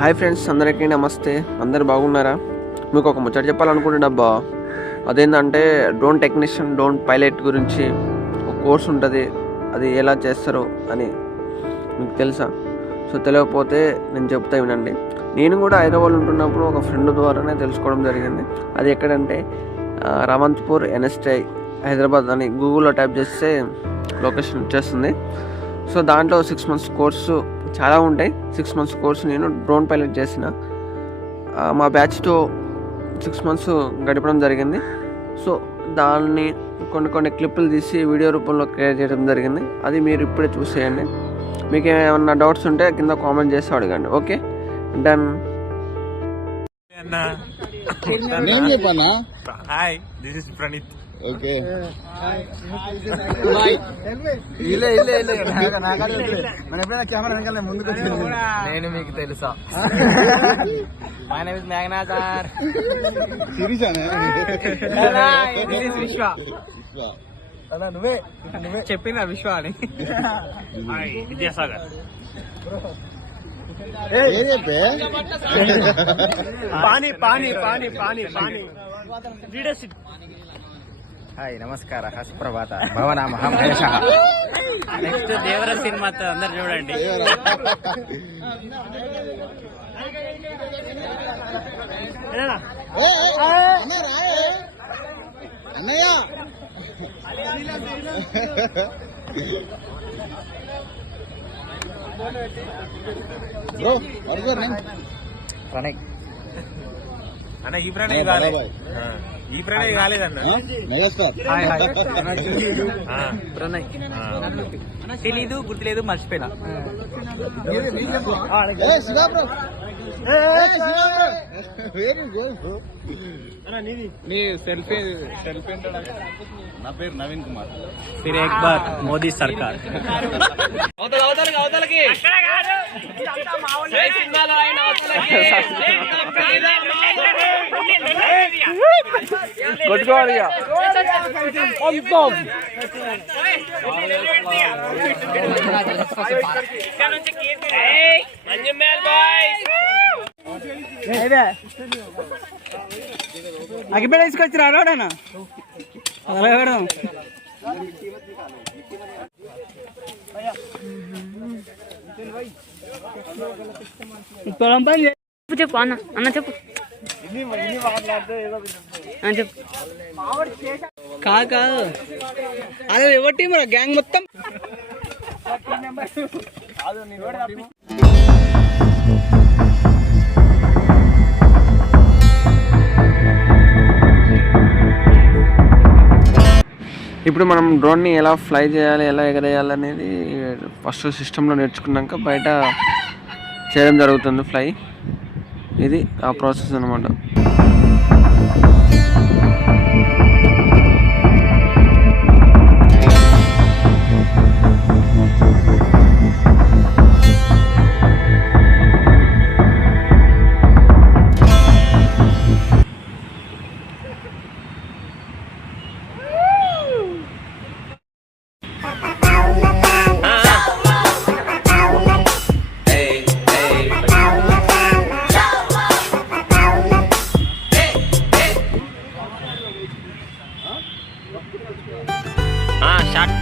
Hi friends, అందరికీ నమస్తే. అందరు బాగున్నారా? మీకు ఒక ముచ్చట చెప్పాలనుకుంటున్నాబ్బా. అదేంటంటే డ్రోన్ టెక్నీషియన్, డ్రోన్ పైలట్ గురించి ఒక కోర్స్ ఉంటుంది. అది ఎలా చేస్తారో అని మీకు తెలుసా? సో తెలియకపోతే నేను చెప్తా వినండి. నేను కూడా హైదరాబాద్ ఉంటున్నప్పుడు ఒక ఫ్రెండ్ ద్వారానే తెలుసుకోవడం జరిగింది. అది ఎక్కడంటే రామంతపూర్ NSTI హైదరాబాద్ అని గూగుల్లో టైప్ చేస్తే లొకేషన్ వచ్చేస్తుంది. సో దాంట్లో 6 months కోర్సు చాలా ఉంటాయి. 6 months కోర్సు నేను డ్రోన్ పైలట్ చేసిన. మా బ్యాచ్తో 6 months గడపడం జరిగింది. సో దాన్ని కొన్ని క్లిప్పులు తీసి వీడియో రూపంలో క్రియేట్ చేయడం జరిగింది. అది మీరు ఇప్పుడే చూసేయండి. మీకు ఏమన్నా డౌట్స్ ఉంటే కింద కామెంట్ చేసి అడగండి. Okay, done. Hi, this is Praneeth. Okay, నేను మీకు తెలుసా? My name is Meghanathar. Vishwa. నువ్వే చెప్పిన విశ్వ అని. విద్యాసాగర్. పానీ పానీ పానీ పానీ పానీ. హాయ్, నమస్ಕಾರ, సుప్రభాత, భవనామహం మహేశః. నెక్స్ట్ దేవర సినిమా అందరు చూడండి. అన్నయ్య bro, what is your name? Pranay అన్న. ఈ ప్రణయ్ కాలేదు, ఈ ప్రణయ్ కాలేదన్న. ప్రణయ్ తెలీదు, గుర్తులేదు, మర్చిపోయినా. నా పేరు నవీన్ కుమార్. ఫిర్ ఏక్ బార్ మోదీ సర్కార్. కొట్టుకోవాలి. అగిపెడ తీసుకొచ్చిరా రోడనా? అలా పెడదాం. చెప్పు అన్న, అన్న చెప్పు. చెప్పు. కాదు అదే ఎవరి టీం రా? గ్యాంగ్ మొత్తం. ఇప్పుడు మనం డ్రోన్ని ఎలా ఫ్లై చేయాలి, ఎలా ఎగరేయాలి అనేది ఫస్ట్ సిస్టంలో నేర్చుకున్నాక బయట చేయడం జరుగుతుంది ఫ్లై. ఇది ఆ ప్రాసెస్ అన్నమాట. షాట్.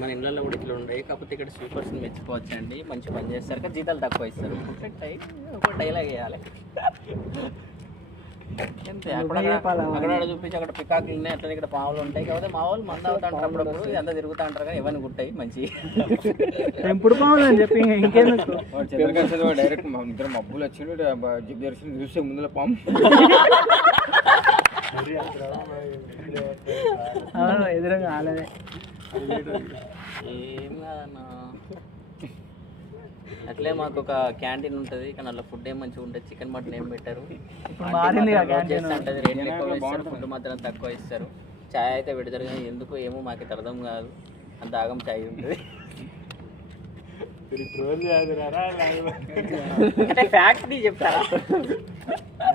మన ఇళ్ళల్లో కూడా ఇట్లా ఉన్నాయి. కాకపోతే ఇక్కడ స్వీపర్స్ మెచ్చుకోవచ్చు అండి. మంచి పని చేస్తారు కదా, జీతాలు తక్కువ ఇస్తారు. ఒక డైలాగ్ వేయాలి అంతే. అక్కడ చూపించి అక్కడ పికాకులు ఉన్నాయి, అట్లా ఇక్కడ పావులు ఉంటాయి. కాకపోతే మా వాళ్ళు మంద అవుతా ఉంటారు అప్పుడప్పుడు, అంతా తిరుగుతూ ఉంటారు కానీ ఎవరిని గుట్టాయి మంచి ఎప్పుడు పావులు అని చెప్పి ఇంకెందుకు డైరెక్ట్ మా ఇద్దరు మబ్బులు వచ్చి చూసే ముందులో పాము ఎదురుగా ఆలదే. ఏం కాదన్నా, అట్లే మాకు ఒక క్యాంటీన్ ఉంటుంది కానీ అలా ఫుడ్ ఏం మంచిగా ఉంటుంది. చికెన్ మటన్ ఏం పెట్టారు, రేట్లు ఎక్కువ ఇస్తారు, ఫుడ్ మాత్రం తక్కువ ఇస్తారు. చాయ్ అయితే పెడతారు కానీ ఎందుకు ఏమో మాకు అర్థం కాదు. అంత ఆగం చాయ్ ఉంటుంది. అంటే ఫ్యాక్ట్ చెప్తారా?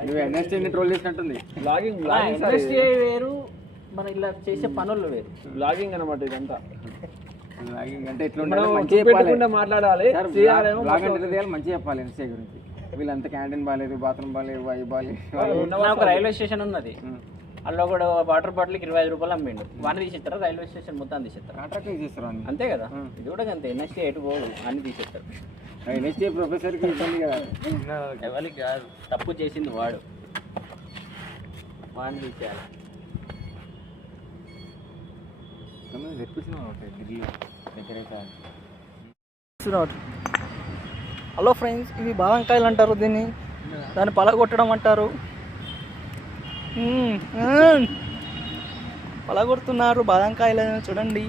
నువ్వు ఎన్ఎస్టీ ట్రోల్ చేసినట్టుంది. ఇండస్ట్రీ వేరు, మన ఇలా చేసే పనులు వేరు. బ్లాగింగ్ అనమాట ఇదంతా. బ్లాగింగ్ అంటే ఎట్లా మనం ఉండాలి, మంచిగా చూపెట్టకుండా చెప్పాలి. మాట్లాడాలి. సార్, చేయాలేమో బ్లాగ్ అంటే తెలియాలి, మంచిగా చెప్పాలి ఎన్ఎస్టీ గురించి. వీళ్ళంతా క్యాంటీన్ బాగాలేదు, బాత్రూమ్ బాగాలేదు, అవి బాగాలేదు. నాకు రైల్వే స్టేషన్ ఉన్నది, అందులో కూడా వాటర్ బాటిల్కి 25 రూపాయలు అమ్మిండు. వాడిని తీసేస్తారా? రైల్వే స్టేషన్ మొత్తం తీసేస్తారు. కాంట్రాక్ట్ చేస్తారు అన్ని. అంతే కదా, ఇది కూడా అంతే. ఎన్ఎస్టీ ఎటు పోదు, అన్ని తీసేస్తారు. ఎన్ఎస్టీ ప్రొఫెసర్కి ఇబ్బంది కదా. ఎవరికి కాదు, తప్పు చేసింది వాడు, వాడిని తీసేయాలి. హలో ఫ్రెండ్స్, ఇవి బాదంకాయలు అంటారు, దీన్ని దాన్ని పలగొట్టడం అంటారు. పలగొడుతున్నారు బాదంకాయలు, చూడండి.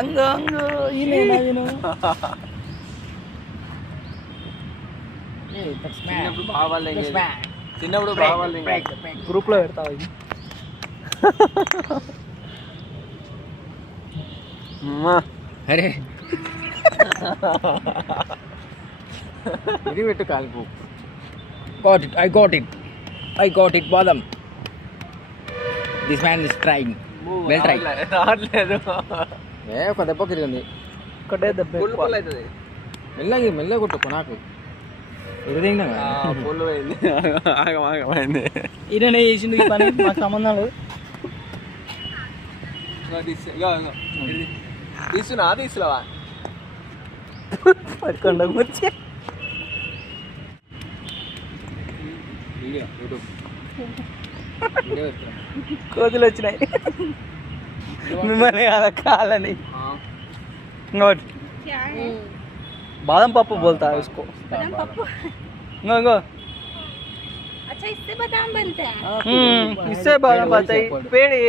అంగ అంగ ఈయన చిన్నప్పుడు బావాలి గ్రూప్లో పెడతావు ఇది. అరే ఇది పెట్టు కాలిపో. I got it, Badam. This man is trying. Well tried. రావట్లేదు. ఒక దెబ్బ తిరిగింది. ఒకటే దెబ్బ ఎక్కువ. పుల్లు అవుతుంది. మెల్లగా కొట్టుకో, నాకు ఎదురైందా పుల్లు పోయింది. ఆగమైంది. ఈయననే చేసిండు ఈ పని, మాకు సంబంధం లేదు. తీసుకురావా పట్టుకోండి వచ్చి కోతులు వచ్చినాయి మిమ్మల్ని అలా కాలని. ఇంకోటి బాదం పప్పు బోల్తా इसको. बादाम पप्पू. ఇంకో अच्छा, इससे बादाम बनता है. ఇస్తే బాదం పడతాయి. పేడి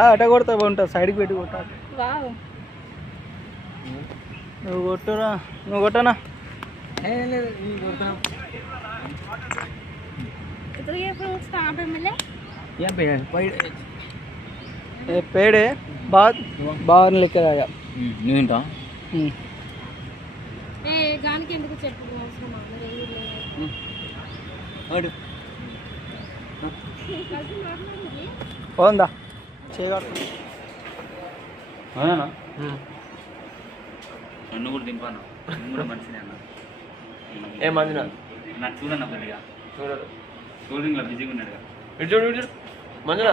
అట కొడతా బాగుంటుంది, సైడ్కి పెట్టి కొట్టాలి. वाह. నువ్వు కొట్టురా, నువ్వు కొట్టనా. तो ये फ्रूट्स कहाँ पे मिले? ये पेड़ है, बाहर लेकर आया. నువ్వు తింటా. ఏ గానికి ఎందుకు చెప్పు అవసరం బాగుందా చేయగలరు. నన్ను కూడా దింపాను, నువ్వు కూడా మంచిదే అన్న. ఏ మందిన నాకు చూడన్న కొద్దిగా, చూడదు. షూటింగ్లో బిజీగా ఉన్నాడు కదా. ఇటు చూడు, ఇటు చూడు మంజుల.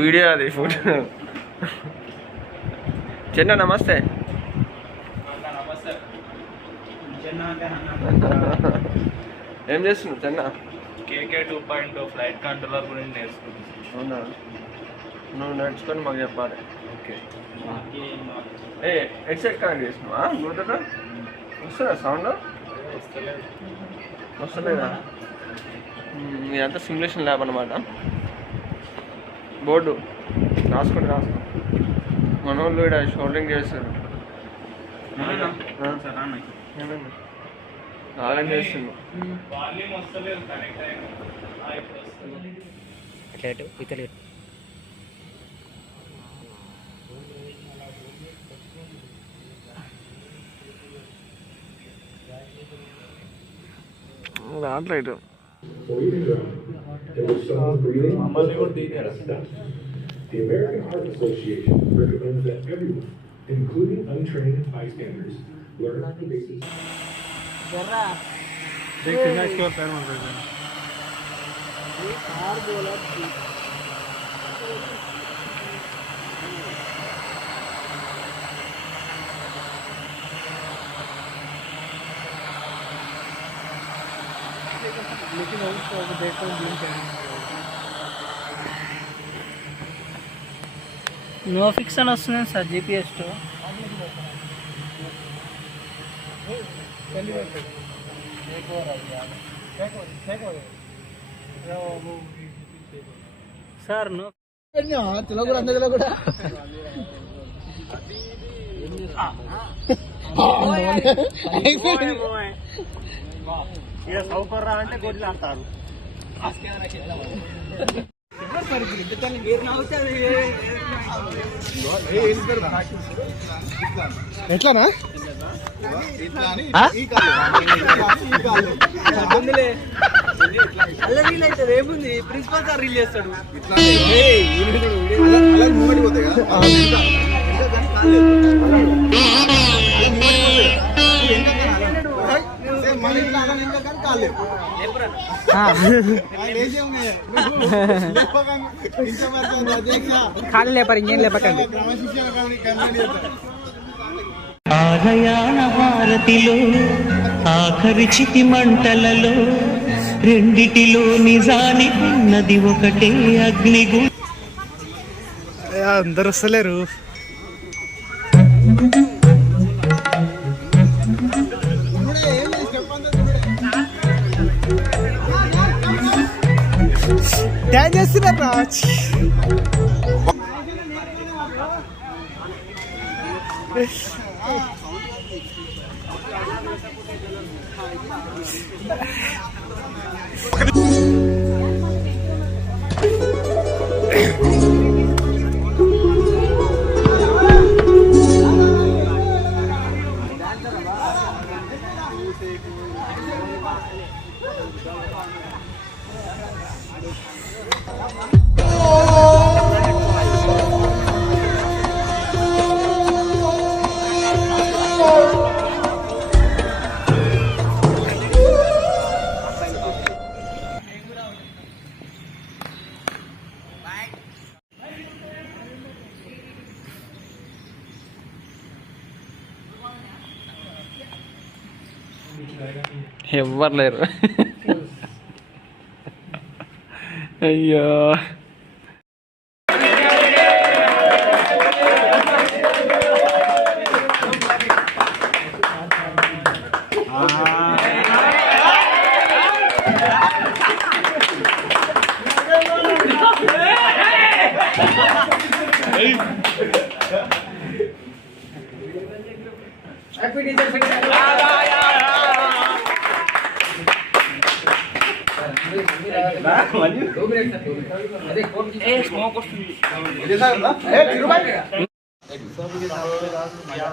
వీడియో అది ఫోటో. చెన్న నమస్తే. ఏం చేస్తున్నావు చెన్న? కేకే 2.0 ఫ్లైట్ కంట్రోలర్ గురించి నేర్చుకుంటున్నాను. అవునా, నువ్వు నడుచుకొని మాకు చెప్పాలి. ఓకే. ఏ హెడ్సెట్ కనెక్ట్ చేసినావా బ్లూటూత్? వస్తుందా సౌండ్? వస్తలేదా? ఇదంతా సిమ్యులేషన్ ల్యాబ్ అనమాట. బోర్డు రాసుకో. మన వాళ్ళు ఇక్కడ షోల్డరింగ్ చేస్తారు. ఆగం చేస్తున్నాం. దాంట్లో ఇటు The American Heart Association recommends that everyone, including untrained bystanders, learn the basics. No fix అని వస్తుంది సార్ జీపీఎస్తో. సార్ నో కూడా అందులో కూడా సౌకర్యం అంటే గొడ్లు ఆడతారు. ఎట్లానా ఏముంది ప్రిన్సిపల్ సార్ రీల్ చేస్తాడు ఖాళీ లేపారు ఇంకేం లేపకండి ఆలయాన హారతిలో ఆఖరి చితి మంటలలో రెండిటిలో నిజానికున్నది ఒకటే అగ్నిగు. అందరు వస్తలేరు. డ్యాన్స్ చేస్తున్నారా? ఎవ్వరు లేరు. అయ్యో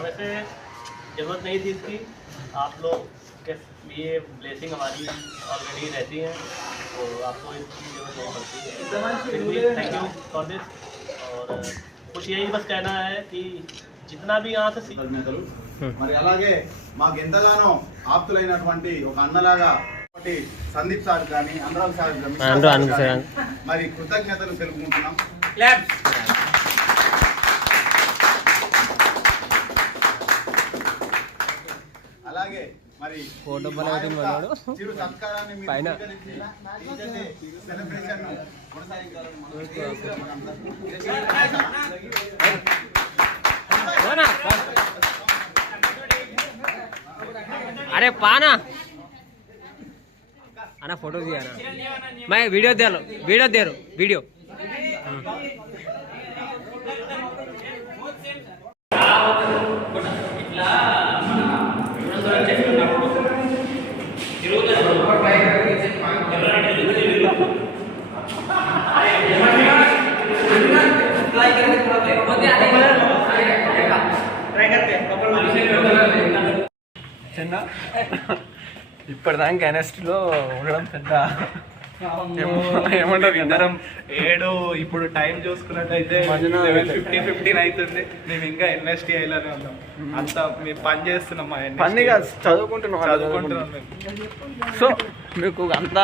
वैसे जरूरत नहीं थी इसकी, आप लोग के लिए ब्लेसिंग हमारी ऑलरेडी रहती है, तो आपको इसकी जरूरत नहीं पड़ती है। फिर भी थैंक यू फॉर दिस। और कुछ यही बस कहना है कि जितना भी यहाँ से మరి అలాగే మాకు ఎంతగానో ఆప్తులైనటువంటి ఒక అన్నలాగా సందీప్ సార్ కానీ అనురాగ్ సార్ మరి కృతజ్ఞతలు తెలుపుకుంటున్నాం. అలాగే మరి చిరు సత్కారాన్ని సెలబ్రేషన్ अरे पाना आना फोटो दिया ना मैं वीडियो दे लो वीडियो చిన్న ఇప్పటిదాకా ఎన్ఎస్టీలో ఉండడం పెద్ద ఏమంటారు అందరం 7 ఇప్పుడు టైం చూసుకున్నట్టయితే 7:15 అవుతుంది. మేము ఇంకా ఎన్ఎస్టీ అయ్యేలానే ఉన్నాం. అంతా మేము పని చేస్తున్నాం. పని కాదు, చదువుకుంటున్నాం. సో మీకు అంతా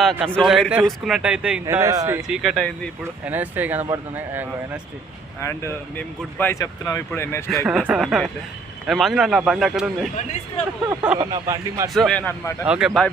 మీరు చూసుకున్నట్టయితే ఇంకా చీకటి అయింది. ఇప్పుడు ఎన్ఎస్టీ కనబడుతున్నాయి. ఎన్ఎస్టీ అండ్ మేము గుడ్ బై చెప్తున్నాం ఇప్పుడు ఎన్ఎస్టీ అయిపోతుంది. మంది నా బండి అక్కడ ఉంది. నా బండి మర్చిపోయాను అనమాట. Okay bye.